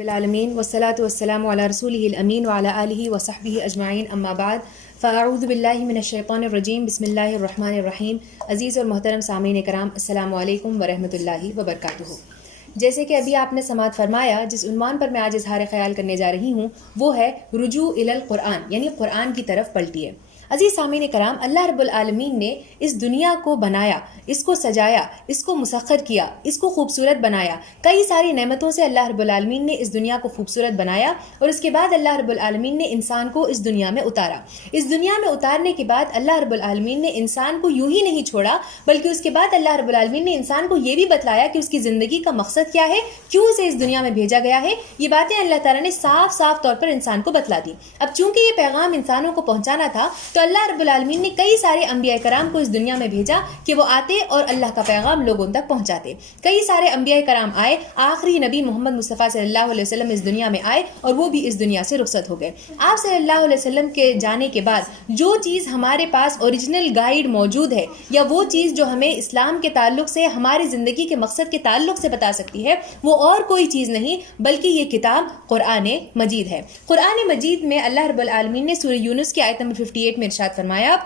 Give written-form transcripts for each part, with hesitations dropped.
العالمین والصلاة والسلام علی رسولہ الامین وعلی آلہ وصحبہ اجمعین اما بعد فاعوذ باللہ من الشیطان الرجیم بسم اللہ الرحمن الرحیم۔ عزیز اور محترم سامعین کرام، السلام علیکم ورحمۃ اللہ وبرکاتہ۔ جیسے کہ ابھی آپ نے سماعت فرمایا، جس عنوان پر میں آج اظہار خیال کرنے جا رہی ہوں وہ ہے رجوع الی القرآن، یعنی قرآن کی طرف پلٹیے۔ عزیز سامعین کرام، اللہ رب العالمین نے اس دنیا کو بنایا، اس کو سجایا، اس کو مسخر کیا، اس کو خوبصورت بنایا۔ کئی ساری نعمتوں سے اللہ رب العالمین نے اس دنیا کو خوبصورت بنایا، اور اس کے بعد اللہ رب العالمین نے انسان کو اس دنیا میں اتارا۔ اس دنیا میں اتارنے کے بعد اللہ رب العالمین نے انسان کو یوں ہی نہیں چھوڑا، بلکہ اس کے بعد اللہ رب العالمین نے انسان کو یہ بھی بتلایا کہ اس کی زندگی کا مقصد کیا ہے، کیوں اسے اس دنیا میں بھیجا گیا ہے۔ یہ باتیں اللہ تعالیٰ نے صاف صاف طور پر انسان کو بتلا دی۔ اب چونکہ یہ پیغام انسانوں کو پہنچانا تھا، تو اللہ رب العالمین نے کئی سارے انبیاء کرام کو اس دنیا میں بھیجا کہ وہ آتے اور اللہ کا پیغام لوگوں تک پہنچاتے۔ کئی سارے انبیاء کرام آئے، آخری نبی محمد مصطفیٰ صلی اللہ علیہ وسلم اس دنیا میں آئے اور وہ بھی اس دنیا سے رخصت ہو گئے۔ آپ صلی اللہ علیہ وسلم کے جانے کے بعد جو چیز ہمارے پاس اوریجنل گائیڈ موجود ہے، یا وہ چیز جو ہمیں اسلام کے تعلق سے، ہماری زندگی کے مقصد کے تعلق سے بتا سکتی ہے، وہ اور کوئی چیز نہیں بلکہ یہ کتاب قرآن مجید ہے۔ قرآن مجید میں اللہ رب العالمین نے سورہ یونس کی آیت نمبر 58 میں ارشاد فرمایا،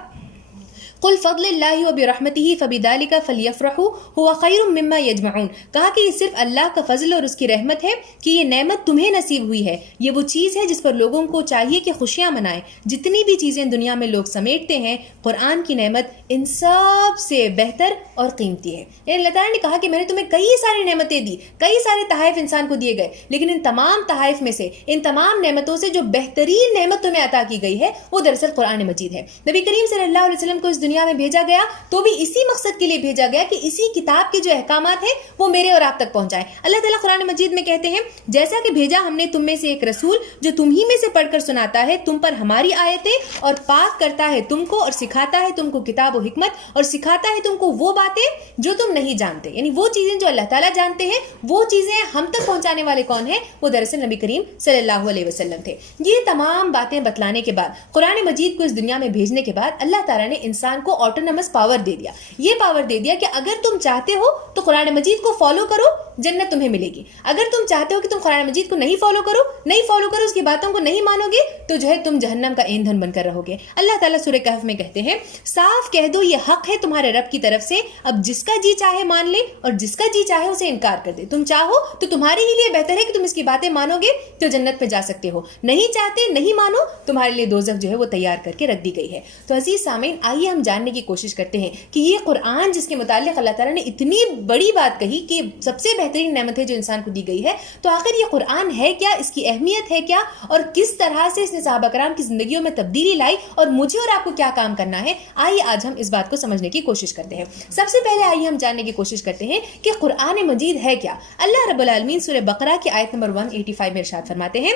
قل فضل اللہ وبرحمتہ فبذلک فلیفرحوا هو خیر مما یجمعون۔ کہا کہ یہ صرف اللہ کا فضل اور اس کی رحمت ہے کہ یہ نعمت تمہیں نصیب ہوئی ہے، یہ وہ چیز ہے جس پر لوگوں کو چاہیے کہ خوشیاں منائیں۔ جتنی بھی چیزیں دنیا میں لوگ سمیٹتے ہیں، قرآن کی نعمت ان سب سے بہتر اور قیمتی ہے۔ یعنی اللہ تعالیٰ نے کہا کہ میں نے تمہیں کئی ساری نعمتیں دی، کئی سارے تحائف انسان کو دیے گئے، لیکن ان تمام تحائف میں سے، ان تمام نعمتوں سے جو بہترین نعمت تمہیں عطا کی گئی ہے وہ دراصل قرآن مجید ہے۔ نبی کریم صلی اللہ علیہ وسلم کو اس دنیا میں بھیجا گیا تو بھی اسی مقصد کے لیے بھیجا گیا کہ اسی کتاب کے جو احکامات ہیں وہ میرے اور آپ تک پہنچائیں۔ اللہ تعالیٰ قرآن مجید میں کہتے ہیں، جیسا کہ بھیجا ہم نے تم میں سے ایک رسول جو تم ہی میں سے پڑھ کر سناتا ہے تم پر ہماری آیتیں، اور پاک کرتا ہے تم کو، اور سکھاتا ہے تم کو کتاب و حکمت، اور سکھاتا ہے تم کو وہ باتیں جو تم نہیں جانتے۔ یعنی وہ چیزیں جو اللہ تعالیٰ جانتے ہیں، وہ چیزیں ہم تک پہنچانے والے کون ہیں؟ وہ دراصل نبی کریم صلی اللہ علیہ وسلم تھے۔ یہ تمام باتیں بتلانے کے بعد، قرآن مجید کو اس دنیا میں بھیجنے کے بعد، اللہ تعالیٰ نے انسان کو آٹونومس پاور دے دیا۔ یہ پاور دے دیا کہ اگر تم چاہتے ہو تو قرآن مجید کو فالو کرو، جنت تمہیں ملے گی۔ اگر تم چاہتے ہو کہ تم قرآن مجید کو نہیں فالو کرو، اس کی باتوں کو نہیں مانو گے، تو جو ہے تم جہنم کا ایندھن بن کر رہو گے۔ اللہ تعالیٰ سورہ کہف میں کہتے ہیں، صاف کہہ دو یہ حق ہے تمہارے رب کی طرف سے، اب جس کا جی چاہے مان لے اور جس کا جی چاہے اسے انکار کر دے۔ تم چاہو تو تمہارے ہی لیے بہتر ہے کہ تم اس کی باتیں مانو گے تو جنت پہ جا سکتے ہو، نہیں چاہتے نہیں مانو، تمہارے لیے دوزخ جو ہے وہ تیار کر کے رکھ دی گئی ہے۔ تو عزیز سامعین، آئیے ہم جاننے کی کوشش کرتے ہیں کہ یہ قرآن جس کے متعلق اللہ تعالیٰ نے اتنی بڑی بات کہی کہ سب سے بہترین نعمت ہے جو انسان کو دی گئی ہے، تو آخر یہ قرآن ہے کیا، اس کی اہمیت ہے کیا، اور کس طرح سے اس نے صحابہ کرام کی زندگیوں میں تبدیلی لائی، اور مجھے اور آپ کو کیا کام کرنا ہے۔ آئیے آج ہم اس بات کو سمجھنے کی کوشش کرتے ہیں۔ سب سے پہلے آئیے ہم جاننے کی کوشش کرتے ہیں کہ قرآن مجید ہے کیا۔ اللہ رب العالمین سورہ بقرہ کی آیت نمبر 185 میں ارشاد فرماتے ہیں،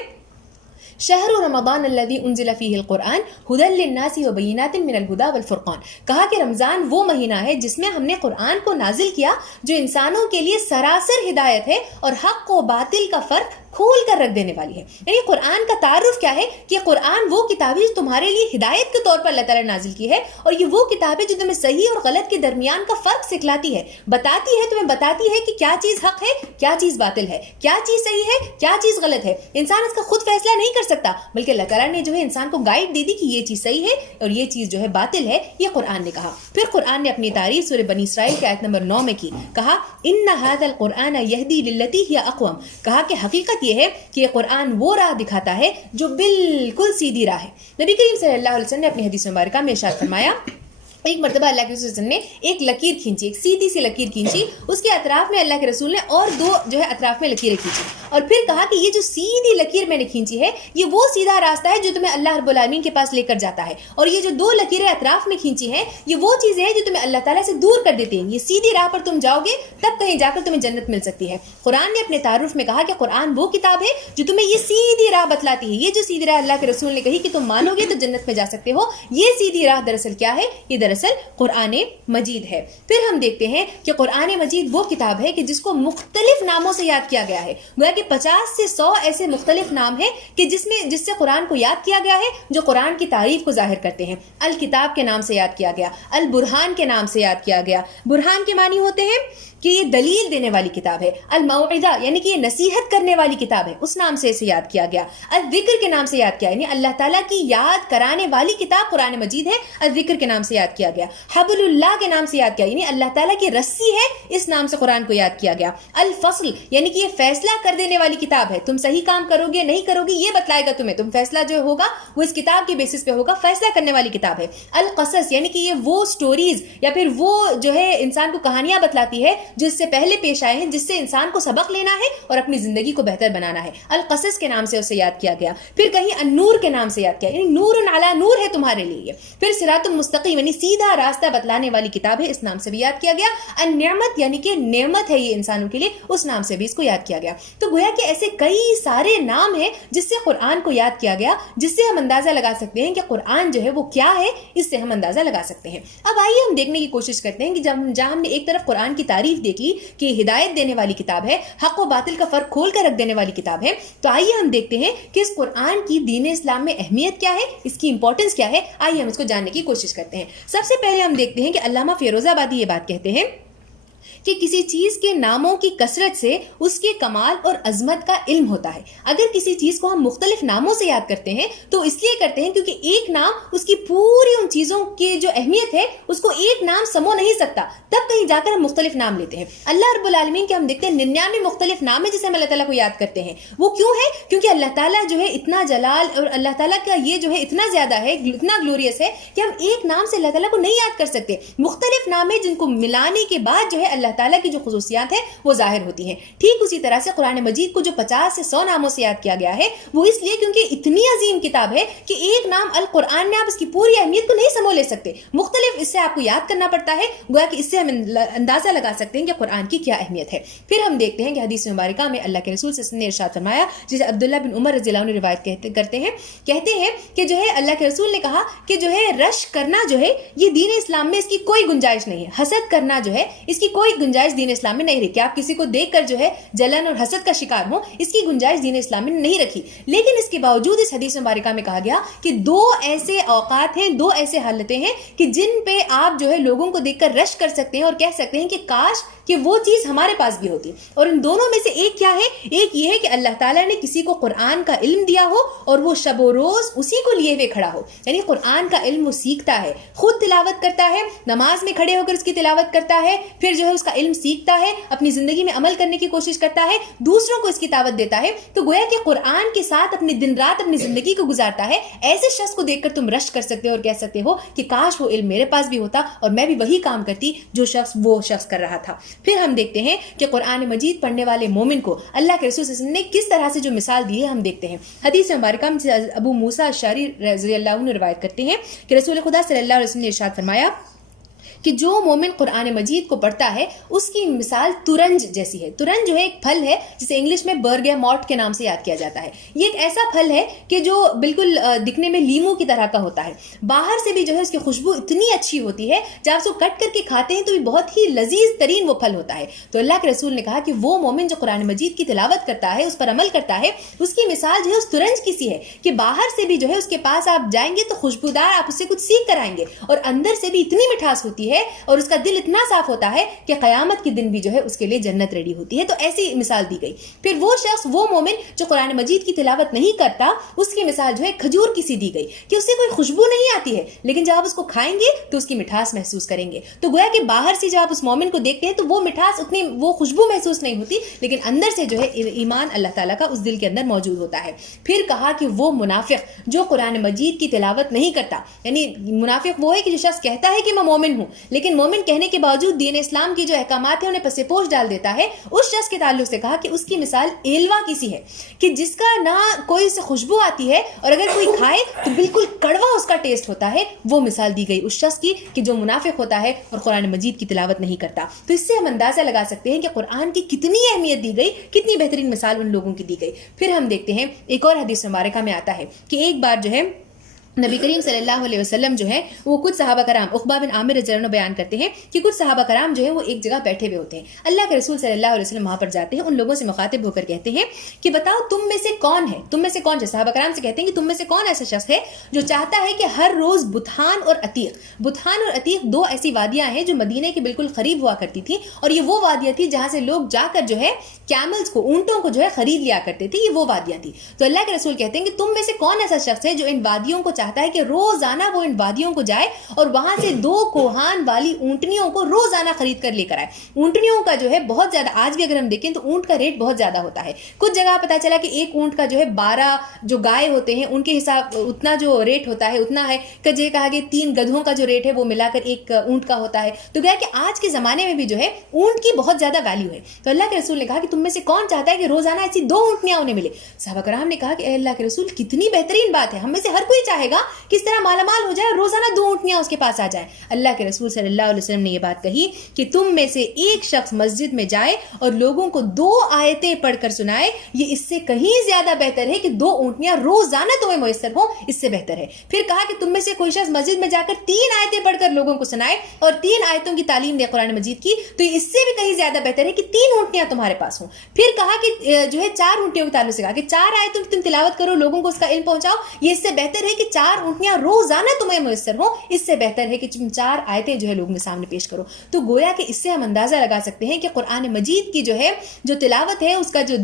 شہر رمضان الذی انزل فیہ القرآن ھدی للناس وبینات من الھدی والفرقان۔ کہا کہ رمضان وہ مہینہ ہے جس میں ہم نے قرآن کو نازل کیا جو انسانوں کے لیے سراسر ہدایت ہے اور حق و باطل کا فرق کھول کر رکھ دینے والی ہے۔ یعنی قرآن کا تعارف کیا ہے کہ قرآن وہ کتاب ہے جو تمہارے لیے ہدایت کے طور پر اللہ تعالیٰ نے نازل کی ہے، اور یہ وہ کتاب ہے جو تمہیں صحیح اور غلط کے درمیان کا فرق سکھلاتی ہے، بتاتی ہے، تمہیں بتاتی ہے کہ کیا چیز حق ہے، کیا چیز باطل ہے، کیا چیز صحیح ہے، کیا چیز غلط ہے۔ انسان اس کا خود فیصلہ نہیں کر سکتا، بلکہ اللہ تعالیٰ نے جو ہے انسان کو گائیڈ دے دی کہ یہ چیز صحیح ہے اور یہ چیز جو ہے باطل ہے، یہ قرآن نے کہا۔ پھر قرآن نے اپنی تعریف سورہ بنی اسرائیل کی آیت نمبر 9 میں کی، کہا ان ھذا القرآن یہدی للتی ہی اقوم۔ کہا کہ حقیقت یہ ہے کہ یہ قرآن وہ راہ دکھاتا ہے جو بالکل سیدھی راہ ہے۔ نبی کریم صلی اللہ علیہ وسلم نے اپنی حدیث مبارکہ میں ارشاد فرمایا، ایک مرتبہ اللہ کے رسول نے ایک لکیر کھینچی، ایک سیدھی سی لکیر کھینچی، اس کے اطراف میں اللہ کے رسول نے اور دو جو ہے اطراف میں لکیریں کھینچی، اور پھر کہا کہ یہ جو سیدھی لکیر میں نے کھینچی ہے یہ وہ سیدھا راستہ ہے جو تمہیں اللہ رب العالمین کے پاس لے کر جاتا ہے، اور یہ جو دو لکیریں اطراف میں کھینچی ہیں یہ وہ چیزیں ہیں جو تمہیں اللہ تعالیٰ سے دور کر دیتی ہیں۔ یہ سیدھی راہ پر تم جاؤ گے تب کہیں جا کر تمہیں جنت مل سکتی ہے۔ قرآن نے اپنے تعارف میں کہا کہ قرآن وہ کتاب ہے جو تمہیں یہ سیدھی راہ بتلاتی ہے۔ یہ جو سیدھی راہ اللہ کے رسول نے کہی کہ تم مانو گے تو جنت میں جا سکتے ہو، یہ سیدھی راہ دراصل کیا ہے؟ یہ دراصل قرآن مجید ہے۔ پھر ہم دیکھتے ہیں کہ قرآن مجید وہ کتاب ہے کہ جس کو مختلف ناموں سے یاد کیا گیا ہے، گویا کہ 50 سے 100 ایسے مختلف نام ہیں کہ جس سے قرآن کو یاد کیا گیا ہے، جو قرآن کی تعریف کو ظاہر کرتے ہیں۔ الکتاب کے نام سے یاد کیا گیا، البرہان کے نام سے یاد کیا گیا۔ برہان کے معنی ہوتے ہیں کہ یہ دلیل دینے والی کتاب ہے. الموعظہ یعنی کہ یہ نصیحت کرنے والی کتاب ہے, اس نام سے اسے یاد کیا گیا. الذکر کے نام سے یاد کیا, یعنی اللہ تعالیٰ کی یاد کرانے والی کتاب قرآن مجید ہے, الذکر کے نام سے یاد کیا گیا. حبل اللہ کے نام سے یاد کیا, یعنی اللہ تعالیٰ کی رسی ہے, اس نام سے قرآن کو یاد کیا گیا. الفصل یعنی کہ یہ فیصلہ کر دینے والی کتاب ہے, تم صحیح کام کرو گے نہیں کرو گے یہ بتلائے گا تمہیں, تم فیصلہ جو ہوگا وہ اس کتاب کے بیسس پہ ہوگا, فیصلہ کرنے والی کتاب ہے. القصص یعنی کہ یہ وہ سٹوریز یا پھر وہ جو ہے انسان کو کہانیاں بتلاتی ہے جو اس سے پہلے پیش آئے ہیں, جس سے انسان کو سبق لینا ہے اور اپنی زندگی کو بہتر بنانا ہے. القصص کے نام سے اسے یاد کیا گیا. پھر کہیں النور کے نام سے یاد کیا, یعنی نور علی نور ہے تمہارے لیے. پھر صراط المستقیم یعنی سیدھا راستہ بتلانے والی کتاب ہے, اس نام سے بھی یاد کیا گیا. النعمت یعنی کہ نعمت ہے یہ انسانوں کے لیے, اس نام سے بھی اس کو یاد کیا گیا. تو گویا کہ ایسے کئی سارے نام ہیں جس سے قرآن کو یاد کیا گیا, جس سے ہم اندازہ لگا سکتے ہیں کہ قرآن جو ہے وہ کیا ہے, اس سے ہم اندازہ لگا سکتے ہیں. اب آئیے ہم دیکھنے کی کوشش کرتے ہیں کہ جہاں ہم نے ایک طرف قرآن کی تعریف دیکھ لی کہ ہدایت دینے والی کتاب ہے, حق و باطل کا فرق کھول کر رکھ دینے والی کتاب ہے, تو آئیے ہم دیکھتے ہیں کہ اس قرآن کی دین اسلام میں اہمیت کیا ہے, اس کی امپورٹنس کیا ہے. آئیے ہم اس کو جاننے کی کوشش کرتے ہیں. سب سے پہلے ہم دیکھتے ہیں کہ علامہ فیروز آبادی یہ بات کہتے ہیں کہ کسی چیز کے ناموں کی کثرت سے اس کے کمال اور عظمت کا علم ہوتا ہے. اگر کسی چیز کو ہم مختلف ناموں سے یاد کرتے ہیں تو اس لیے کرتے ہیں کیونکہ ایک نام اس کی پوری ان چیزوں کی جو اہمیت ہے اس کو ایک نام سمو نہیں سکتا, تب کہیں جا کر ہم مختلف نام لیتے ہیں. اللہ رب العالمین کے ہم دیکھتے ہیں 99 مختلف نام ہیں جسے ہم اللہ تعالیٰ کو یاد کرتے ہیں. وہ کیوں ہے؟ کیونکہ اللہ تعالیٰ جو ہے اتنا جلال اور اللہ تعالیٰ کا یہ جو ہے اتنا زیادہ ہے, اتنا گلوریس ہے کہ ہم ایک نام سے اللہ تعالیٰ کو نہیں یاد کر سکتے. مختلف نام ہیں جن کو ملانے کے بعد جو ہے اللہ تعالیٰ کی جو خصوصیات ہیں وہ ظاہر ہوتی ہیں. ٹھیک اسی طرح سے قرآن مجید کو جو 50 سے 100 ناموں سے یاد کیا گیا ہے وہ اس لیے کیونکہ اتنی عظیم کتاب ہے کہ ایک نام القرآن میں آپ اس کی پوری اہمیت کو نہیں سمو لے سکتے, مختلف اس سے آپ کو یاد کرنا پڑتا ہے. گویا کہ اس سے ہم اندازہ لگا سکتے ہیں کہ قرآن کی کیا اہمیت ہے. پھر ہم دیکھتے ہیں کہ حدیث مبارکہ میں اللہ کے رسول صلی اللہ علیہ وسلم نے ارشاد فرمایا, جسے عبداللہ بن عمر رضی اللہ عنہ روایت کرتے ہیں, کہتے ہیں کہ جو ہے اللہ کے رسول نے کہا کہ جو ہے رش کرنا جو ہے یہ دین اسلام میں اس کی کوئی گنجائش نہیں ہے. حسد کرنا جو ہے اس کی کوئی گنجائش دین اسلام میں نہیں رہی, کہ آپ کسی کو دیکھ کر جو ہے جلن اور حسد کا شکار ہوں, اس کی گنجائش دین اسلام میں نہیں رکھی. لیکن اس کے باوجود اس حدیث مبارکہ میں کہا گیا کہ دو ایسے اوقات ہیں, دو ایسے حالتیں ہیں کہ جن پہ آپ جو ہے لوگوں کو دیکھ کر رش کر سکتے ہیں اور کہہ سکتے ہیں کہ کاش کہ وہ چیز ہمارے پاس بھی ہوتی. اور ان دونوں میں سے ایک کیا ہے؟ ایک یہ ہے کہ اللہ تعالیٰ نے کسی کو قرآن کا علم دیا ہو اور وہ شب و روز اسی کو لیے ہوئے کھڑا ہو, یعنی قرآن کا علم وہ سیکھتا ہے, خود تلاوت کرتا ہے, نماز میں کھڑے ہو کر اس کی تلاوت کرتا ہے, پھر جو ہے اس کا علم سیکھتا ہے, اپنی زندگی میں عمل کرنے کی کوشش کرتا ہے, دوسروں کو اس کی دعوت دیتا ہے. تو گویا کہ قرآن کے ساتھ اپنی دن رات اپنی زندگی کو گزارتا ہے. ایسے شخص کو دیکھ کر تم رش کر سکتے ہو اور کہہ سکتے ہو کہ کاش وہ علم میرے پاس بھی ہوتا اور میں بھی وہی کام کرتی جو وہ شخص کر رہا تھا. پھر ہم دیکھتے ہیں کہ قرآن مجید پڑھنے والے مومن کو اللہ کے رسول صلی اللہ علیہ وسلم نے کس طرح سے جو مثال دی ہے ہم دیکھتے ہیں. حدیث مبارکہ میں ابو موسیٰ اشعری رضی اللہ عنہ روایت کرتے ہیں کہ رسول خدا صلی اللہ علیہ وسلم نے ارشاد فرمایا کہ جو مومن قرآن مجید کو پڑھتا ہے اس کی مثال ترنج جیسی ہے. ترنج جو ہے ایک پھل ہے جسے انگلش میں برگیموٹ کے نام سے یاد کیا جاتا ہے. یہ ایک ایسا پھل ہے کہ جو بالکل دکھنے میں لیمو کی طرح کا ہوتا ہے, باہر سے بھی جو ہے اس کی خوشبو اتنی اچھی ہوتی ہے, جب آپ اس کو کٹ کر کے کھاتے ہیں تو بھی بہت ہی لذیذ ترین وہ پھل ہوتا ہے. تو اللہ کے رسول نے کہا کہ وہ مومن جو قرآن مجید کی تلاوت کرتا ہے, اس پر عمل کرتا ہے, اس کی مثال جو ہے اس ترنج کی سی ہے کہ باہر سے بھی جو ہے اس کے پاس آپ جائیں گے تو خوشبودار آپ اس سے کچھ سیکھ کر آئیں گے, اور اندر سے بھی اتنی مٹھاس ہوتی ہے اور اس کا دل اتنا صاف ہوتا ہے کہ قیامت کے دن بھی جو ہے اس کے لیے جنت ریڈی ہوتی ہے. تو ایسی مثال دی گئی. پھر وہ شخص, وہ مومن جو قرآن مجید کی تلاوت نہیں کرتا, اس کی مثال جو ہے کھجور کی سی دی گئی کہ اس سے کوئی خوشبو نہیں آتی ہے, لیکن جب آپ اس کو کھائیں گے تو اس کی مٹھاس محسوس کریں گے. تو گویا کہ باہر سے جب آپ اس مومن کو دیکھتے ہیں تو وہ مٹھاس اتنی, وہ خوشبو محسوس نہیں ہوتی, لیکن اندر سے جو ہے ایمان اللہ تعالیٰ کا اس دل کے اندر موجود ہوتا ہے. پھر کہا کہ وہ منافق جو قرآن مجید کی تلاوت نہیں کرتا, یعنی منافق وہ ہے کہ جو شخص کہتا ہے کہ میں مومن ہوں لیکن مومن کہنے کے باوجود دین اسلام کی جو احکامات ہیں انہیں پس پوش ڈال دیتا ہے, اس شخص کے تعلق سے کہا کہ اس کی مثال ایلوا کی سی ہے کہ جس کا نہ کوئی سے خوشبو آتی ہے اور اگر کوئی کھائے تو بالکل کڑوا اس کا ٹیسٹ ہوتا ہے. وہ مثال دی گئی اس شخص کی کہ جو منافق ہوتا ہے اور قرآن مجید کی تلاوت نہیں کرتا. تو اس سے ہم اندازہ لگا سکتے ہیں کہ قرآن کی کتنی اہمیت دی گئی, کتنی بہترین مثال ان لوگوں کی دی گئی. پھر ہم دیکھتے ہیں ایک اور حدیث مبارکہ میں آتا ہے کہ ایک بار جو ہے نبی کریم صلی اللہ علیہ وسلم جو ہے وہ کچھ صحابہ کرام، عقبہ بن عامر رضی اللہ عنہ بیان کرتے ہیں کہ کچھ صحابہ کرام جو ہے وہ ایک جگہ بیٹھے ہوئے ہوتے ہیں. اللہ کے رسول صلی اللہ علیہ وسلم وہاں پر جاتے ہیں، ان لوگوں سے مخاطب ہو کر کہتے ہیں کہ بتاؤ تم میں سے کون ہے، تم میں سے کون ہے، صحابہ کرام سے کہتے ہیں کہ تم میں سے کون ایسا شخص ہے جو چاہتا ہے کہ ہر روز بطحان اور عتیق دو ایسی وادیاں ہیں جو مدینے کے بالکل قریب ہوا کرتی تھی، اور یہ وہ وادیاں تھی جہاں سے لوگ جا کر جو ہے کیملز کو، اونٹوں کو جو ہے خرید لیا کرتے تھے، یہ وہ وادیاں تھی. تو اللہ کے رسول کہتے ہیں کہ تم میں سے کون ایسا شخص ہے جو ان وادیوں کو چاہتا ہے کہ روزانہ وہ ان وادیوں کو جائے اور وہاں سے 2 کوہان والی اونٹنیوں کو روزانہ خرید کر لے کر آئے. اونٹنیوں کا جو ہے بہت زیادہ، آج بھی اگر ہم دیکھیں تو اونٹ کا ریٹ بہت زیادہ ہوتا ہے. کچھ جگہ پتا چلا کہ ایک اونٹ کا جو ہے 12 جو گائے ہوتے ہیں ان کے حساب اتنا جو ریٹ ہوتا ہے اتنا ہے. کجے کہا کہ 3 گدھوں کا جو ریٹ ہے وہ ملا کر ایک اونٹ کا ہوتا ہے. تو گیا کہ آج کے زمانے میں بھی جو ہے اونٹ کی بہت زیادہ ویلیو ہے. تو اللہ کے رسول نے کہا کہ تم میں سے کون چاہتا ہے کہ روزانہ ایسی 2 اونٹنیاں انہیں ملے. صحابہ کرام نے کہا کہ اے اللہ کے رسول کتنی بہترین بات ہے، ہم میں سے ہر کوئی چاہے گا کہ اس طرح مالا مال ہو جائے اور روزانہ 2 اونٹنیاں اس کے پاس آ جائیں. اللہ کے رسول صلی اللہ علیہ وسلم نے یہ بات کہی کہ تم میں سے ایک شخص مسجد میں جائے اور لوگوں کو 2 آیتیں پڑھ کر سنائے، یہ اس سے کہیں زیادہ بہتر ہے کہ 2 اونٹنیاں روزانہ تمہیں میسر ہوں، اس سے بہتر ہے. پھر کہا کہ تم میں سے کوئی شخص مسجد میں جا کر 3 آیتیں پڑھ کر لوگوں کو سنائے اور 3 آیتوں کی تعلیم دے قرآن مجید کی، تو اس سے بھی کہیں زیادہ بہتر ہے کہ 3 اونٹنیاں تمہارے پاس ہوں. پھر کہا کہ جو ہے 4 اونٹنیوں کے تعلق سے کہا کہ 4 آیتوں کی تم تلاوت کرو، لوگوں کو اس کا علم پہنچاؤ، یہ اس سے بہتر ہے کہ 4 اونٹنیاں روزانہ تمہیں میسر ہوں، اس سے بہتر ہے کہ تم 4 آیتیں جو ہے لوگوں کے سامنے پیش کرو. تو گویا کہ اس سے ہم اندازہ لگا سکتے ہیں کہ قرآن مجید کی جو ہے جو تلاوت ہے، اس کا جو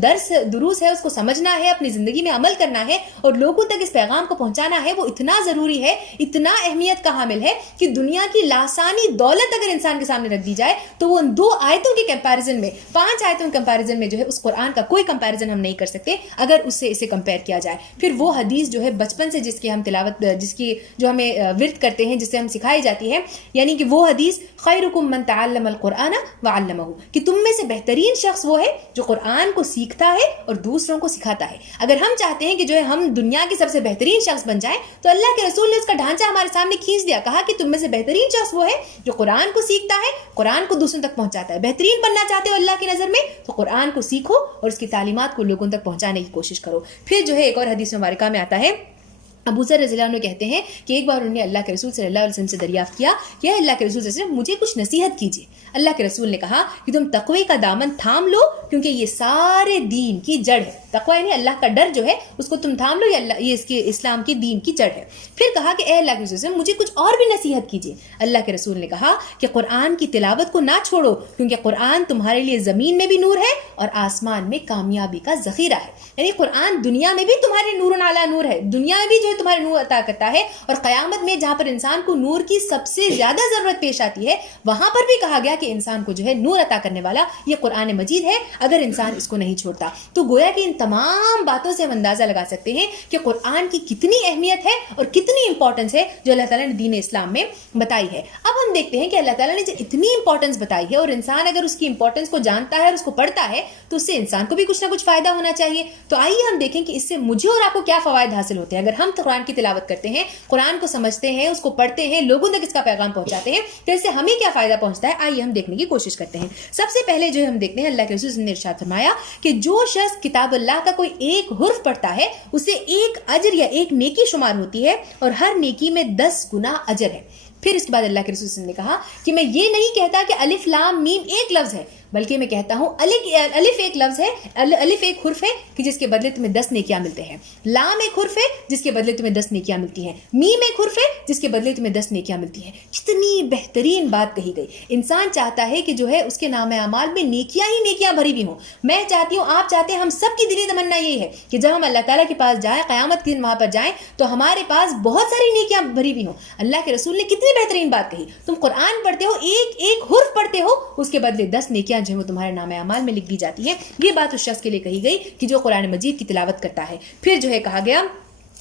دروس ہے، اس کو سمجھنا ہے، اپنی زندگی میں عمل کرنا ہے اور لوگوں تک اس پیغام کو پہنچانا ہے، وہ اتنا ضروری ہے، اتنا اہمیت کا حامل ہے کہ دنیا کی لاسانی دولت اگر انسان کے سامنے رکھ دی جائے تو وہ ان 2 آیتوں کے کمپیریزن میں، 5 آیتوں کے کمپیریزن میں جو ہے اس قرآن کا کوئی کمپیریزن ہم نہیں کر سکتے اگر اس سے اسے کمپیئر کیا جائے. پھر وہ حدیث جو ہے بچپن سے جس کی ہم تلاوت، جس کی جو ہمیں ورد کرتے ہیں، جس سے ہم سکھائی جاتی ہے، یعنی کہ وہ حدیث خیرکم من تعلم القرآن وعلمہ، کہ تم میں سے بہترین شخص وہ ہے جو قرآن کو سیکھتا ہے اور دوسروں کو سکھاتا ہے. اگر ہم چاہتے ہیں کہ جو ہے ہم دنیا کے سب سے بہترین شخص بن جائیں تو اللہ کے رسول نے اس کا ڈھانچہ ہمارے سامنے کھینچ دیا، کہا کہ تم میں سے بہترین شخص وہ ہے جو قرآن کو سیکھتا ہے، قرآن کو دوسروں تک پہنچاتا ہے. بہترین بننا چاہتے ہو اللہ کی نظر میں تو قرآن کو سیکھو اور اس کی تعلیمات کو لوگوں تک پہنچانے کی کوشش کرو. پھر جو ہے ایک اور حدیث مبارکہ میں آتا ہے، ابو ذر رضی اللہ عنہ کہتے ہیں کہ ایک بار انہوں نے اللہ کے رسول صلی اللہ علیہ وسلم سے دریافت کیا کہ اللہ کے رسول صلی اللہ علیہ وسلم مجھے کچھ نصیحت کیجیے. اللہ کے رسول نے کہا کہ تم تقوی کا دامن تھام لو کیونکہ یہ سارے دین کی جڑ ہے. تقوی یعنی اللہ کا ڈر جو ہے اس کو تم تھام لو، یہ اس کے اسلام کی دین کی جڑ ہے. پھر کہا کہ اے اللہ کے رسول صلی اللہ علیہ وسلم مجھے کچھ اور بھی نصیحت کیجیے. اللہ کے رسول نے کہا کہ قرآن کی تلاوت کو نہ چھوڑو کیونکہ قرآن تمہارے لیے زمین میں بھی نور ہے اور آسمان میں کامیابی کا ذخیرہ ہے. یعنی قرآن دنیا میں بھی تمہارے نور علی نور ہے، دنیا میں بھی جو ہے تمہارے نور عطا کرتا ہے، اور قیامت میں جہاں پر انسان کو نور کی سب سے زیادہ ضرورت پیش آتی ہے وہاں پر بھی کہا گیا کہ انسان کو جو ہے نور عطا کرنے والا یہ قرآن مجید ہے اگر انسان اس کو نہیں چھوڑتا. تو گویا کہ ان تمام باتوں سے ہم اندازہ لگا سکتے ہیں کہ قرآن کی کتنی اہمیت ہے اور کتنی امپورٹنس ہے جو اللہ تعالیٰ نے دین اسلام میں بتائی ہے. اب ہم دیکھتے ہیں کہ اللہ تعالیٰ نے جو اتنی امپورٹنس بتائی ہے اور انسان اگر اس کی امپورٹنس کو جانتا ہے اور اس کو پڑھتا ہے تو اس سے انسان کو بھی کچھ نہ کچھ فائدہ ہونا چاہیے. تو آئیے ہم دیکھیں کہ اس سے مجھے اور آپ کو کیا فوائد حاصل ہوتے ہیں. اگر ہم قرآن کی تلاوت کرتے ہیں، قرآن کو سمجھتے ہیں، اس کو پڑھتے ہیں، لوگوں تک اس کا پیغام پہنچاتے ہیں، تو اس سے ہمیں کیا فائدہ پہنچتا ہے، آئیے ہم دیکھنے کی کوشش کرتے ہیں. سب سے پہلے جو ہم دیکھتے ہیں اللہ کے رسول نے ارشاد فرمایا کہ جو شخص کتاب اللہ کا کوئی ایک حرف پڑھتا ہے اسے ایک اجر یا ایک نیکی شمار ہوتی ہے اور ہر نیکی میں 10 گنا اجر ہے. پھر اس کے بعد اللہ کے رسول نے کہا کہ میں یہ نہیں کہتا کہ الف لام میم ایک لفظ ہے، بلکہ میں کہتا ہوں الف ایک لفظ ہے، الف ایک حرف ہے کہ جس کے بدلے تمہیں 10 نیکیاں ملتے ہیں، لام ایک حرف ہے جس کے بدلے تمہیں 10 نیکیاں ملتی ہیں، میم ایک حرف ہے جس کے بدلے تمہیں 10 نیکیاں ملتی ہیں. کتنی بہترین بات کہی گئی. انسان چاہتا ہے کہ جو ہے اس کے نام اعمال میں نیکیاں ہی نیکیاں بھری ہوئی ہوں. میں چاہتی ہوں، آپ چاہتے ہیں، ہم سب کی دلی تمنا یہی ہے کہ جب ہم اللہ تعالیٰ کے پاس جائیں، قیامت کے دن وہاں پر جائیں تو ہمارے پاس بہت ساری نیکیاں بھری ہوئی ہوں. اللہ کے رسول نے کتنی بہترین بات کہی. تم قرآن پڑھتے ہو، ایک ایک حرف پڑھتے ہو، اس کے بدلے 10 نیکیاں جو ہے وہ تمہارے نام اعمال میں لکھ دی جاتی ہے. یہ بات اس شخص کے لیے کہی گئی کہ جو قرآن مجید کی تلاوت کرتا ہے. پھر جو ہے کہا گیا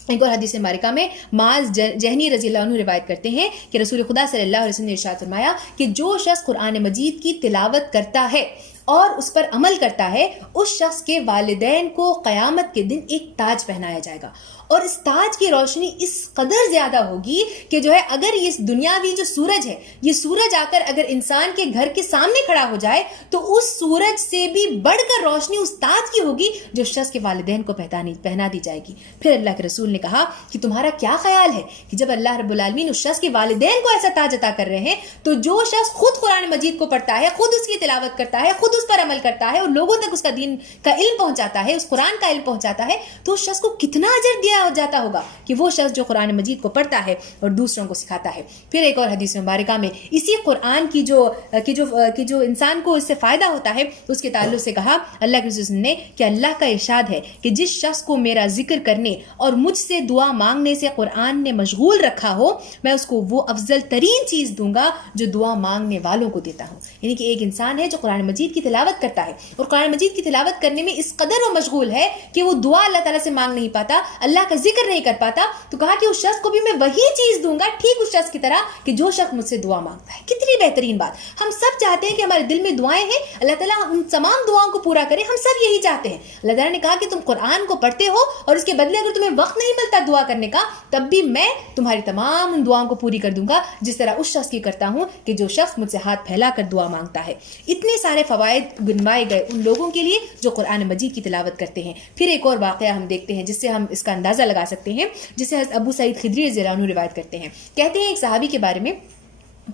ایک اور حدیث مبارکہ میں معاذ جہنی رضی اللہ عنہ روایت کرتے ہیں کہ رسول خدا صلی اللہ علیہ وسلم نے ارشاد فرمایا کہ جو شخص قرآن مجید کی تلاوت کرتا ہے اور اس پر عمل کرتا ہے اس شخص کے والدین کو قیامت کے دن ایک تاج پہنایا جائے گا، اور اس تاج کی روشنی اس قدر زیادہ ہوگی کہ جو ہے اگر یہ دنیاوی جو سورج ہے، یہ سورج آ کر اگر انسان کے گھر کے سامنے کھڑا ہو جائے تو اس سورج سے بھی بڑھ کر روشنی اس تاج کی ہوگی جو شخص کے والدین کو پہنا دی جائے گی۔ پھر اللہ کے رسول نے کہا کہ تمہارا کیا خیال ہے کہ جب اللہ رب العالمین اس شخص کے والدین کو ایسا تاج عطا کر رہے ہیں تو جو شخص خود قرآن مجید کو پڑھتا ہے، خود اس کی تلاوت کرتا ہے، خود اس پر عمل کرتا ہے اور لوگوں تک اس کا دین کا علم پہنچاتا ہے، اس قرآن کا علم پہنچاتا ہے، تو اس شخص کو کتنا اجر دیا جاتا ہوگا کہ وہ شخص جو قرآن مجید کو پڑھتا ہے اور دوسروں کو سکھاتا ہے۔ پھر ایک اور حدیث مبارکہ میں اسی قرآن کی جو انسان کو اس سے فائدہ ہوتا ہے اس کے تعلق سے کہا اللہ کے رسول نے کہ اللہ کا ارشاد ہے کہ جس شخص کو میرا ذکر کرنے اور مجھ سے دعا مانگنے سے قرآن نے مشغول رکھا ہو، میں اس کو وہ افضل ترین چیز دوں گا جو دعا مانگنے والوں کو دیتا ہوں۔ یعنی کہ ایک انسان ہے جو قرآن مجید کی تلاوت کرتا ہے اور قرآن مجید کی تلاوت کرنے میں اس قدر وہ مشغول ہے کہ وہ دعا اللہ تعالیٰ سے مانگ نہیں پاتا، اللہ کا ذکر نہیں کر پاتا، تو کہا کہ اس شخص کو بھی میں وہی چیز دوں گا ٹھیک اس شخص کی طرح کہ جو شخص مجھ سے دعا مانگتا ہے۔ کتنی بہترین بات! ہم سب چاہتے ہیں کہ ہمارے دل میں دعائیں ہیں، اللہ تعالیٰ ان تمام دعاؤں کو پورا کرے، ہم سب یہی چاہتے ہیں۔ اللہ تعالیٰ نے کہا کہ تم قرآن کو پڑھتے ہو اور اس کے بدلے اگر تمہیں وقت نہیں ملتا دعا کرنے کا تب بھی میں تمہاری تمام ان دعاؤں کو پوری کر دوں گا جس طرح اس شخص کی کرتا ہوں کہ جو شخص مجھ سے ہاتھ پھیلا کر دعا مانگتا ہے۔ اتنے سارے فوائد گنوائے گئے ان لوگوں کے لیے جو قرآن مجید کی تلاوت کرتے ہیں۔ پھر ایک اور واقعہ ہم دیکھتے ہیں جس سے ہم اس کا اندازہ لگا سکتے ہیں، جسے حضرت ابو سعید خدری رضی اللہ عنہ روایت کرتے ہیں۔ کہتے ہیں ایک صحابی کے بارے میں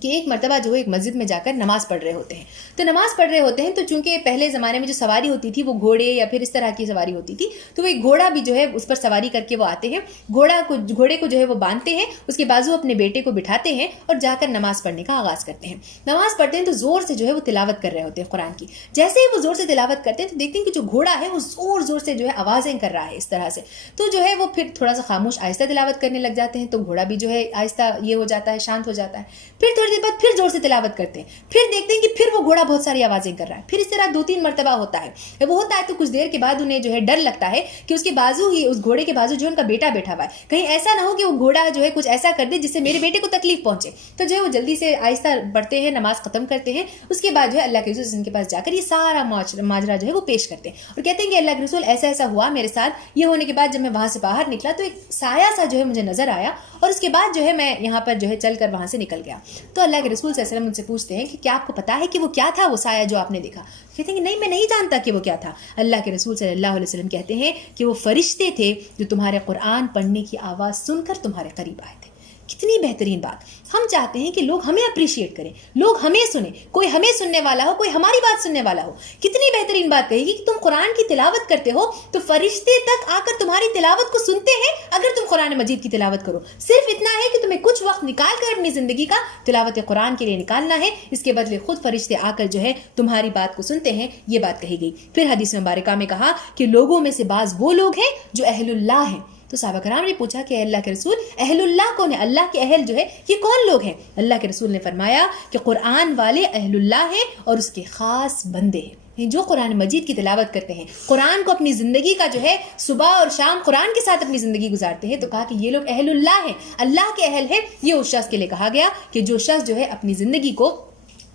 کہ ایک مرتبہ جو ایک مسجد میں جا کر نماز پڑھ رہے ہوتے ہیں، تو نماز پڑھ رہے ہوتے ہیں تو چونکہ پہلے زمانے میں جو سواری ہوتی تھی وہ گھوڑے یا پھر اس طرح کی سواری ہوتی تھی، تو وہ ایک گھوڑا بھی جو ہے اس پر سواری کر کے وہ آتے ہیں، گھوڑے کو جو ہے وہ باندھتے ہیں، اس کے بازو اپنے بیٹے کو بٹھاتے ہیں اور جا کر نماز پڑھنے کا آغاز کرتے ہیں۔ نماز پڑھتے ہیں تو زور سے جو ہے وہ تلاوت کر رہے ہوتے ہیں قرآن کی۔ جیسے ہی وہ زور سے تلاوت کرتے ہیں تو دیکھتے ہیں کہ جو گھوڑا ہے وہ زور زور سے جو ہے آوازیں کر رہا ہے اس طرح سے، تو جو ہے وہ پھر تھوڑا سا خاموش آہستہ تلاوت کرنے لگ جاتے ہیں، تو گھوڑا بھی جو ہے آہستہ یہ ہو جاتا ہے، شانت ہو جاتا ہے۔ پھر تھوڑی دیر بعد پھر زور سے تلاوت کرتے ہیں، پھر دیکھتے ہیں کہ پھر وہ گھوڑا بہت ساری آوازیں کر رہا ہے۔ پھر اس طرح 2-3 مرتبہ ہوتا ہے، وہ ہوتا ہے تو کچھ دیر کے بعد انہیں جو ہے ڈر لگتا ہے کہ اس کے بازو ہی، اس گھوڑے کے بازو جو ہے ان کا بیٹا بیٹھا ہوا ہے، کہیں ایسا نہ ہو کہ وہ گھوڑا جو ہے کچھ ایسا کر دے جس سے میرے بیٹے کو تکلیف پہنچے۔ تو جو ہے وہ جلدی سے آہستہ پڑھتے ہیں، نماز ختم کرتے ہیں، اس کے بعد جو ہے اللہ کے رسول کے پاس جا کر یہ سارا ماجرا جو ہے وہ پیش کرتے ہیں اور کہتے ہیں کہ اللہ کے رسول ایسا ایسا ہوا میرے ساتھ۔ یہ ہونے کے بعد جب میں وہاں سے باہر نکلا تو ایک سایہ سا جو ہے مجھے نظر آیا اور اس کے بعد جو ہے میں یہاں پر جو ہے چل کر وہاں سے نکل گیا۔ تو اللہ کے رسول صلی اللہ علیہ وسلم ان سے پوچھتے ہیں کہ کیا آپ کو پتا ہے کہ وہ کیا تھا وہ سایہ جو آپ نے دیکھا؟ کہتے ہیں کہ نہیں، میں نہیں جانتا کہ وہ کیا تھا۔ اللہ کے رسول صلی اللہ علیہ وسلم کہتے ہیں کہ وہ فرشتے تھے جو تمہارے قرآن پڑھنے کی آواز سن کر تمہارے قریب آئے تھے۔ کتنی بہترین بات! ہم چاہتے ہیں کہ لوگ ہمیں اپریشیٹ کریں، لوگ ہمیں سنیں، کوئی ہمیں سننے والا ہو، کوئی ہماری بات سننے والا ہو۔ کتنی بہترین بات کہی گی کہ تم قرآن کی تلاوت کرتے ہو تو فرشتے تک آ کر تمہاری تلاوت کو سنتے ہیں اگر تم قرآن مجید کی تلاوت کرو۔ صرف اتنا ہے کہ تمہیں کچھ وقت نکال کر اپنی زندگی کا تلاوت قرآن کے لیے نکالنا ہے، اس کے بدلے خود فرشتے آ کر جو ہے تمہاری بات کو سنتے ہیں۔ یہ بات کہی گئی۔ پھر حدیث مبارکہ میں کہا کہ لوگوں میں سے بعض وہ لوگ ہیں جو اہل اللہ ہیں۔ تو صحابہ کرام نے پوچھا کہ اللہ کے رسول اہل اللہ کون ہے؟ اللہ کے اہل جو ہے یہ کون لوگ ہیں؟ اللہ کے رسول نے فرمایا کہ قرآن والے اہل اللہ ہیں اور اس کے خاص بندے ہیں جو قرآن مجید کی تلاوت کرتے ہیں، قرآن کو اپنی زندگی کا جو ہے صبح اور شام قرآن کے ساتھ اپنی زندگی گزارتے ہیں۔ تو کہا کہ یہ لوگ اہل اللہ ہیں، اللہ کے اہل ہیں۔ یہ اس شخص کے لیے کہا گیا کہ جو شخص جو ہے اپنی زندگی کو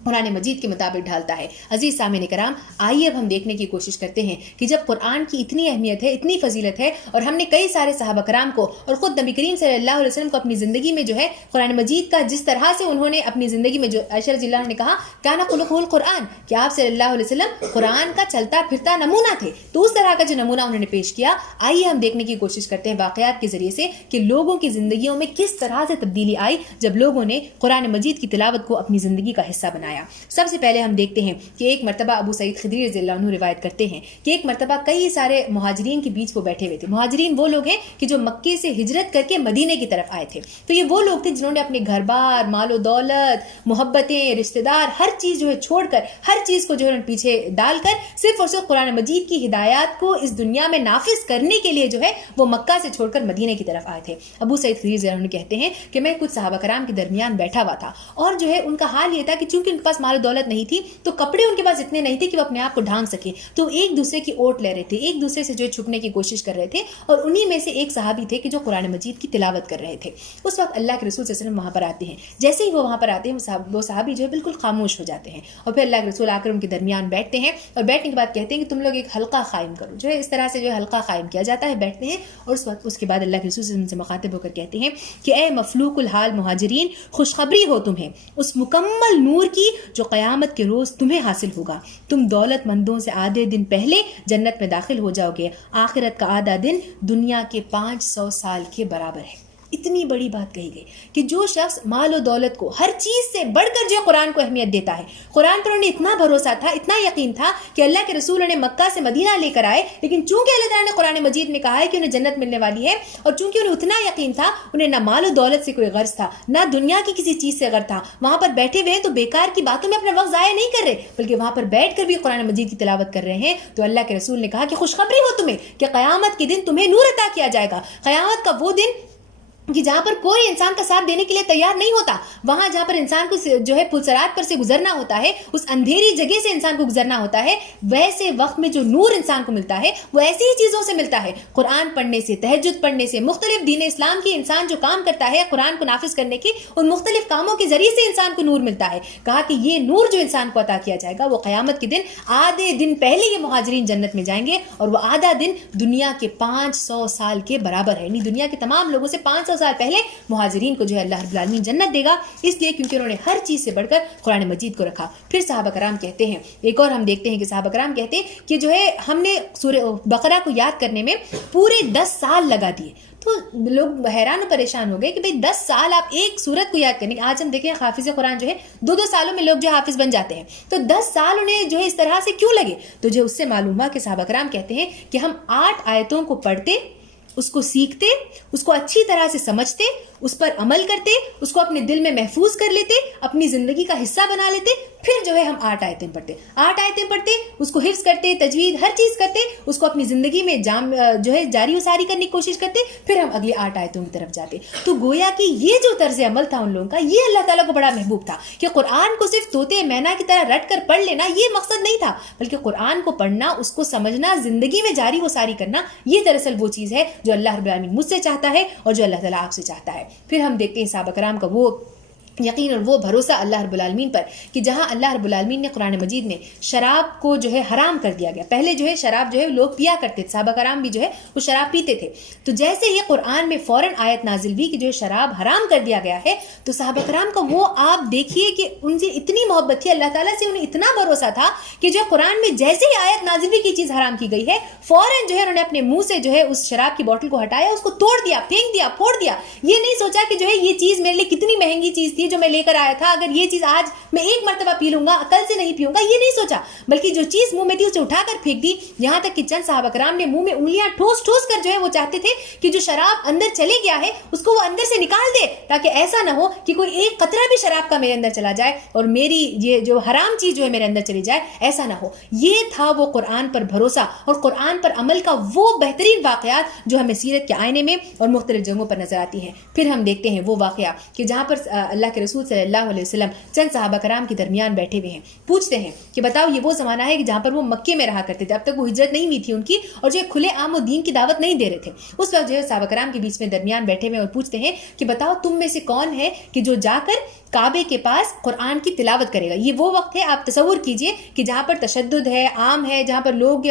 قرآن مجید کے مطابق ڈھالتا ہے۔ عزیز سامعین کرام، آئیے اب ہم دیکھنے کی کوشش کرتے ہیں کہ جب قرآن کی اتنی اہمیت ہے، اتنی فضیلت ہے، اور ہم نے کئی سارے صحابہ کرام کو اور خود نبی کریم صلی اللہ علیہ وسلم کو اپنی زندگی میں جو ہے قرآن مجید کا جس طرح سے انہوں نے اپنی زندگی میں، جو عائشہ رضی اللہ عنہا نے کہا کانا خلقہ القرآن، کہ آپ صلی اللہ علیہ وسلم قرآن کا چلتا پھرتا نمونہ تھے، تو اس طرح کا جو نمونہ انہوں نے پیش کیا، آئیے ہم دیکھنے کی کوشش کرتے ہیں واقعات کے ذریعے سے کہ لوگوں کی زندگیوں میں کس طرح سے تبدیلی آئی جب لوگوں نے قرآن مجید کی تلاوت کو اپنی زندگی کا حصہ بنایا۔ سب سے پہلے ہم دیکھتے ہیں کہ ایک مرتبہ ابو سعید خدری رضی اللہ عنہ روایت کرتے ہیں کہ ایک مرتبہ کئی سارے مہاجرین کے بیچ وہ بیٹھے ہوئے تھے۔ مہاجرین وہ لوگ ہیں کہ جو مکے سے ہجرت کر کے مدینے کی طرف آئے تھے، تو یہ وہ لوگ تھے جنہوں نے اپنے گھر بار، مال و دولت، محبتیں، رشتہ دار، ہر چیز جو ہے چھوڑ کر، ہر چیز کو جو ہے پیچھے ڈال کر صرف اور صرف قرآن مجید کی ہدایات کو اس دنیا میں نافذ کرنے کے لیے جو ہے وہ مکہ سے چھوڑ کر مدینے کی طرف آئے تھے۔ ابو سعید خدری رضی اللہ عنہ کہتے ہیں کہ میں کچھ صحابہ کرام کے درمیان بیٹھا ہوا تھا اور جو ہے ان کا حال یہ تھا کہ چونکہ ان کے پاس مال و دولت نہیں تھی تو کپڑے ان کے پاس اتنے نہیں تھے کہ وہ اپنے آپ کو ڈھانک سکے, تو ایک دوسرے کی اوٹ لے رہے تھے, ایک دوسرے سے جو چھپنے کی کوشش کر رہے تھے, اور انہی میں سے ایک صحابی تھے کہ جو قرآن مجید کی تلاوت کر رہے تھے. اس وقت اللہ کے رسول صلی اللہ علیہ وسلم وہاں پر آتے ہیں. جیسے ہی وہ وہاں پر آتے ہیں وہ صحابی جو ہے بالکل خاموش ہو جاتے ہیں, اور پھر اللہ کے رسول آ کر ان کے درمیان بیٹھتے ہیں, اور بیٹھنے کے بعد کہتے ہیں کہ تم لوگ ایک حلقہ قائم کرو. جو ہے اس طرح سے جو ہے حلقہ قائم کیا جاتا ہے, بیٹھتے ہیں, اور اس کے بعد اللہ کے رسول صلی اللہ علیہ وسلم سے مخاطب ہو کر کہتے ہیں کہ اے مفلوق الحال مہاجرین, خوشخبری ہو تمہیں اس مکمل نور کی جو قیامت کے روز تمہیں حاصل ہوگا. تم دولت مندوں سے آدھے دن پہلے جنت میں داخل ہو جاؤ گے. آخرت کا آدھا دن دنیا کے 500 سال کے برابر ہے. اتنی بڑی بات کہی گئی کہ جو شخص مال و دولت کو ہر چیز سے بڑھ کر جو قرآن کو اہمیت دیتا ہے, قرآن پر انہیں اتنا بھروسہ تھا, اتنا یقین تھا کہ اللہ کے رسول انہیں مکہ سے مدینہ لے کر آئے, لیکن چونکہ اللہ تعالیٰ نے قرآن مجید میں کہا ہے کہ انہیں جنت ملنے والی ہے, اور چونکہ انہیں اتنا یقین تھا, انہیں نہ مال و دولت سے کوئی غرض تھا, نہ دنیا کی کسی چیز سے غرض تھا, وہاں پر بیٹھے ہوئے ہیں تو بیکار کی باتوں میں اپنا وقت ضائع نہیں کر رہے, بلکہ وہاں پر بیٹھ کر بھی قرآن مجید کی تلاوت کر رہے ہیں. تو اللہ کے رسول نے کہا کہ خوشخبری ہو تمہیں کہ قیامت کے دن تمہیں نور عطا کیا جائے گا. قیامت کا وہ دن کہ جہاں پر کوئی انسان کا ساتھ دینے کے لیے تیار نہیں ہوتا, وہاں جہاں پر انسان کو جو ہے پلسرات پر سے گزرنا ہوتا ہے, اس اندھیری جگہ سے انسان کو گزرنا ہوتا ہے, ویسے وقت میں جو نور انسان کو ملتا ہے وہ ایسی ہی چیزوں سے ملتا ہے. قرآن پڑھنے سے, تہجد پڑھنے سے, مختلف دین اسلام کی انسان جو کام کرتا ہے قرآن کو نافذ کرنے کے, ان مختلف کاموں کے ذریعے سے انسان کو نور ملتا ہے. کہا کہ یہ نور جو انسان کو عطا کیا جائے گا وہ قیامت کے دن آدھے دن پہلے یہ مہاجرین جنت میں جائیں گے, اور وہ آدھا دن دنیا کے 500 سال کے برابر ہے. یعنی دنیا کے تمام لوگوں سے 500 سال پہلے مہاجرین کو جو ہے اللہ رب العالمین جنت دے گا, اس لیے کیونکہ انہوں نے ہر چیز سے بڑھ کر قرآن مجید کو رکھا. پھر صحابہ کرام کہتے ہیں, ایک اور ہم دیکھتے ہیں کہ صحابہ کرام کہتے ہیں کہ جو ہے ہم نے سورہ بقرہ کو یاد کرنے میں پورے 10 سال لگا دیے. تو لوگ حیران و پریشان ہو گئے کہ بھئی 10 سال آپ ایک سورت کو یاد کرنے. آج ہم دیکھیں حافظ قرآن جو ہے 2 سالوں میں لوگ جو حافظ بن جاتے ہیں, تو 10 سال انہیں جو ہے اس طرح سے کیوں لگے؟ تو جو اس سے معلوم ہوا کہ صحابہ کرام کہتے ہیں کہ ہم 8 آیتوں کو پڑھتے, اس کو سیکھتے, اس کو اچھی طرح سے سمجھتے, اس پر عمل کرتے, اس کو اپنے دل میں محفوظ کر لیتے, اپنی زندگی کا حصہ بنا لیتے, پھر جو ہے ہم 8 آیتیں پڑھتے, 8 آیتیں پڑھتے, اس کو حفظ کرتے, تجوید ہر چیز کرتے, اس کو اپنی زندگی میں جو ہے جاری و ساری کرنے کی کوشش کرتے, پھر ہم اگلی 8 آیتوں کی طرف جاتے. تو گویا کہ یہ جو طرز عمل تھا ان لوگوں کا, یہ اللہ تعالیٰ کو بڑا محبوب تھا کہ قرآن کو صرف طوطے مینا کی طرح رٹ کر پڑھ لینا یہ مقصد نہیں تھا, بلکہ قرآن کو پڑھنا, اس کو سمجھنا, زندگی میں جاری و ساری کرنا, یہ دراصل وہ چیز ہے جو اللہ رب العالمین مجھ سے چاہتا ہے اور جو اللہ تعالیٰ آپ سے چاہتا ہے. پھر ہم دیکھتے ہیں صحابہ کرام کا وہ یقین اور وہ بھروسہ اللہ رب العالمین پر کہ جہاں اللہ رب العالمین نے قرآن مجید میں شراب کو جو ہے حرام کر دیا گیا. پہلے جو ہے شراب جو ہے لوگ پیا کرتے تھے, صحابہ کرام بھی جو ہے وہ شراب پیتے تھے, تو جیسے ہی قرآن میں فوراً آیت نازل ہوئی کہ جو ہے شراب حرام کر دیا گیا ہے, تو صحابہ کرام کا وہ آپ دیکھیے کہ ان سے اتنی محبت تھی, اللہ تعالیٰ سے انہیں اتنا بھروسہ تھا کہ جو قرآن میں جیسے ہی آیت نازل ہوئی کی چیز حرام کی گئی ہے, فوراً جو ہے انہوں نے اپنے منہ سے جو ہے اس شراب کی بوتل کو ہٹایا, اس کو توڑ دیا, پھینک دیا, پھوڑ دیا. یہ نہیں سوچا کہ جو ہے یہ چیز میرے لیے کتنی مہنگی چیز تھی جو میں لے کر آیا تھا, اگر یہ چیز آج میں ایک مرتبہ پی لوں گا کل سے نہیں پیوں گا, یہ نہیں سوچا, بلکہ جو چیز منہ میں تھی اسے اٹھا کر پھینک دی. یہاں تک کہ چند صحابہ کرام نے منہ میں انگلیاں ٹھوس ٹھوس کر جو ہے وہ چاہتے تھے کہ جو شراب اندر چلے گیا ہے اس کو وہ اندر سے نکال دے, تاکہ ایسا نہ ہو کہ کوئی ایک قطرہ بھی شراب کا میرے اندر چلا جائے اور میری یہ جو حرام چیز جو ہے میرے اندر چلی جائے, ایسا نہ ہو. یہ تھا وہ قرآن پر بھروسہ اور قرآن پر عمل کا وہ بہترین واقعات جو ہمیں سیرت کے آئینے میں اور مختلف جگہوں پر نظر آتی ہیں. پھر ہم دیکھتے ہیں وہ واقعہ کہ جہاں پر اللہ کے رسول صلی اللہ علیہ وسلم چند صحابہ کرام کے درمیان بیٹھے ہوئے ہیں, پوچھتے ہیں کہ بتاؤ یہ وہ زمانہ ہے کہ جہاں پر وہ مکے میں رہا کرتے تھے, اب تک وہ ہجرت نہیں ہوئی تھی ان کی, اور جو کھلے عام و دین کی دعوت نہیں دے رہے تھے. اس وقت جو ہے صحابہ کرام کے بیچ میں درمیان بیٹھے ہوئے اور پوچھتے ہیں کہ بتاؤ تم میں سے کون ہے کہ جو جا کر کعبے کے پاس قرآن کی تلاوت کرے گا. یہ وہ وقت ہے, آپ تصور کیجئے کہ جہاں پر تشدد ہے, عام ہے, جہاں پر لوگ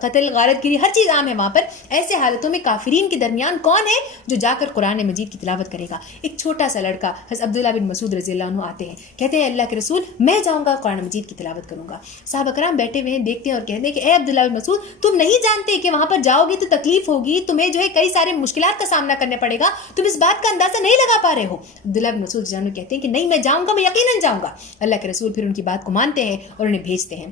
قتل غارت گیری ہر چیز عام ہے, وہاں پر ایسے حالتوں میں کافرین کے درمیان کون ہے جو جا کر قرآن مجید کی تلاوت کرے گا. ایک چھوٹا سا لڑکا حضرت عبداللہ بن مسعود رضی اللہ عنہ آتے ہیں, کہتے ہیں اللہ کے رسول میں جاؤں گا قرآن مجید کی تلاوت کروں گا. صحابہ کرام بیٹھے ہوئے ہیں, دیکھتے ہیں اور کہتے ہیں کہ اے عبداللہ بن مسعود تم نہیں جانتے کہ وہاں پر جاؤ گے تو تکلیف ہوگی, تمہیں جو ہے کئی سارے مشکلات کا سامنا کرنا پڑے گا, تم اس بات کا اندازہ نہیں لگا پا رہے ہو. عبداللہ بن مسعود جانو کہتے ہیں کہ نہیں میں جاؤں گا, میں یقیناً جاؤں گا. اللہ کے رسول پھر ان کی بات کو مانتے ہیں اور انہیں بھیجتے ہیں.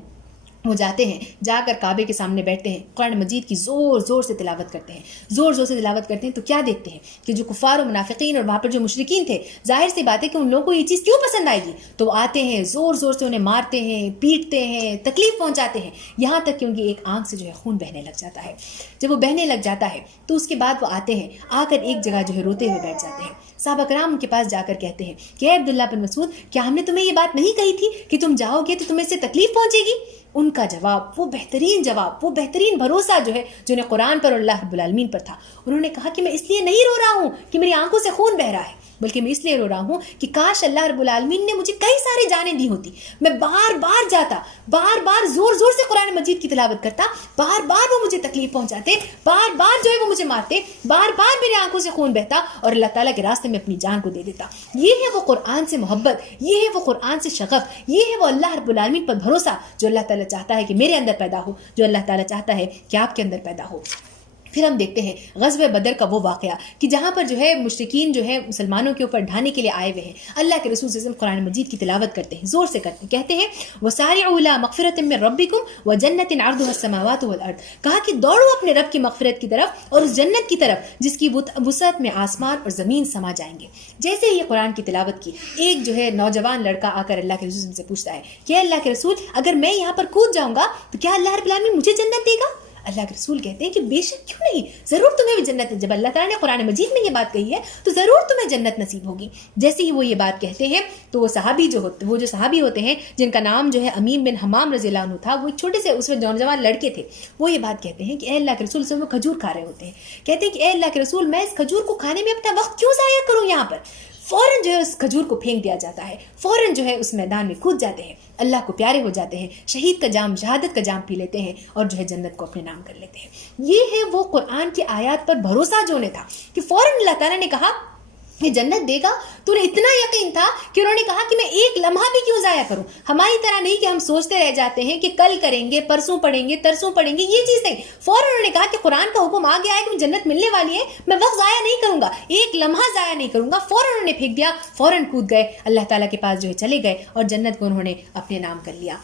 وہ جاتے ہیں, جا کر کعبے کے سامنے بیٹھتے ہیں, قرآن مجید کی زور زور سے تلاوت کرتے ہیں, زور زور سے تلاوت کرتے ہیں. تو کیا دیکھتے ہیں کہ جو کفار و منافقین اور وہاں پر جو مشرکین تھے, ظاہر سی بات ہے کہ ان لوگوں کو یہ چیز کیوں پسند آئے گی, تو وہ آتے ہیں زور زور سے انہیں مارتے ہیں, پیٹتے ہیں, تکلیف پہنچاتے ہیں, یہاں تک کہ ان کی ایک آنکھ سے جو ہے خون بہنے لگ جاتا ہے. جب وہ بہنے لگ جاتا ہے تو اس کے بعد وہ آتے ہیں, آ کر ایک جگہ جو ہے روتے ہوئے بیٹھ جاتے ہیں. صحابہ کرام ان کے پاس جا کر کہتے ہیں کہ اے عبداللہ بن مسعود، کیا ہم نے تمہیں یہ بات نہیں کہی تھی کہ تم جاؤ گے تو تمہیں اس سے تکلیف پہنچے گی؟ ان کا جواب، وہ بہترین بھروسہ جو ہے جو انہیں قرآن پر اور اللہ رب العالمین پر تھا، انہوں نے کہا کہ میں اس لیے نہیں رو رہا ہوں کہ میری آنکھوں سے خون بہ رہا ہے، بلکہ میں اس لیے رو رہا ہوں کہ کاش اللہ رب العالمین نے مجھے کئی سارے جانیں دی ہوتی، میں بار بار جاتا، بار بار زور زور سے قرآن مجید کی تلاوت کرتا، بار بار وہ مجھے تکلیف پہنچاتے، بار بار جو ہے وہ مجھے مارتے، بار بار میری آنکھوں سے خون بہتا اور اللہ تعالیٰ کے راستے میں اپنی جان کو دے دیتا۔ یہ ہے وہ قرآن سے محبت، یہ ہے وہ قرآن سے شغف، یہ ہے وہ اللہ رب العالمین پر بھروسہ جو اللہ تعالیٰ چاہتا ہے کہ میرے اندر پیدا ہو، جو اللہ تعالیٰ چاہتا ہے کہ آپ کے اندر پیدا ہو۔ پھر ہم دیکھتے ہیں غزوہ بدر کا وہ واقعہ کہ جہاں پر جو ہے مشرکین جو ہے مسلمانوں کے اوپر ڈھانے کے لیے آئے ہوئے ہیں، اللہ کے رسول صلی اللہ علیہ وسلم قرآن مجید کی تلاوت کرتے ہیں، زور سے کرتے ہیں، کہتے ہیں وَسَارِعُوا إِلَىٰ مَغْفِرَةٍ مِّن رَبِّكُمْ وَجَنَّةٍ عَرْضُهَا السَّمَاوَاتُ وَالْأَرْضُ، کہا کہ دوڑو اپنے رب کی مغفرت کی طرف اور اس جنت کی طرف جس کی وسعت میں آسمان اور زمین سما جائیں گے۔ جیسے ہی قرآن کی تلاوت کی، ایک جو ہے نوجوان لڑکا آ کر اللہ کے رسول سے پوچھتا ہے کہ اللہ کے رسول، اگر میں یہاں پر کود جاؤں گا تو کیا اللہ رب العالمین مجھے جنت دے گا؟ اللہ کے رسول کہتے ہیں کہ بے شک، کیوں نہیں، ضرور تمہیں بھی جنت، جب اللہ تعالیٰ نے قرآن مجید میں یہ بات کہی ہے تو ضرور تمہیں جنت نصیب ہوگی۔ جیسے ہی وہ یہ بات کہتے ہیں تو وہ صحابی ہوتے ہیں جن کا نام جو ہے امیم بن حمام رضی اللہ عنہ تھا، وہ ایک چھوٹے سے اس میں نوجوان لڑکے تھے، وہ یہ بات کہتے ہیں کہ اے اللہ کے رسول، سے وہ کھجور کھا رہے ہوتے ہیں، کہتے ہیں کہ اے اللہ کے رسول، میں اس کھجور کو کھانے میں اپنا وقت کیوں ضائع کروں؟ یہاں پر فوراً جو ہے اس کھجور کو پھینک دیا جاتا ہے، فوراً جو ہے اس میدان میں کود جاتے ہیں، اللہ کو پیارے ہو جاتے ہیں، شہید کا جام، شہادت کا جام پی لیتے ہیں اور جو ہے جنت کو اپنے نام کر لیتے ہیں۔ یہ ہے وہ قرآن کی آیات پر بھروسہ جو انہیں تھا کہ فوراً اللہ تعالیٰ نے کہا یہ جنت دے گا، تو انہیں اتنا یقین تھا کہ انہوں نے کہا کہ میں ایک لمحہ بھی کیوں ضائع کروں۔ ہماری طرح نہیں کہ ہم سوچتے رہ جاتے ہیں کہ کل کریں گے، پرسوں پڑھیں گے، ترسوں پڑھیں گے، یہ چیز نہیں۔ فوراً انہوں نے کہا کہ قرآن کا حکم آ گیا ہے کہ مجھے جنت ملنے والی ہے، میں وقت ضائع نہیں کروں گا، ایک لمحہ ضائع نہیں کروں گا۔ فوراً انہوں نے پھینک دیا، فوراً کود گئے، اللہ تعالیٰ کے پاس جو ہے چلے گئے اور جنت کو انہوں نے اپنے نام کر لیا۔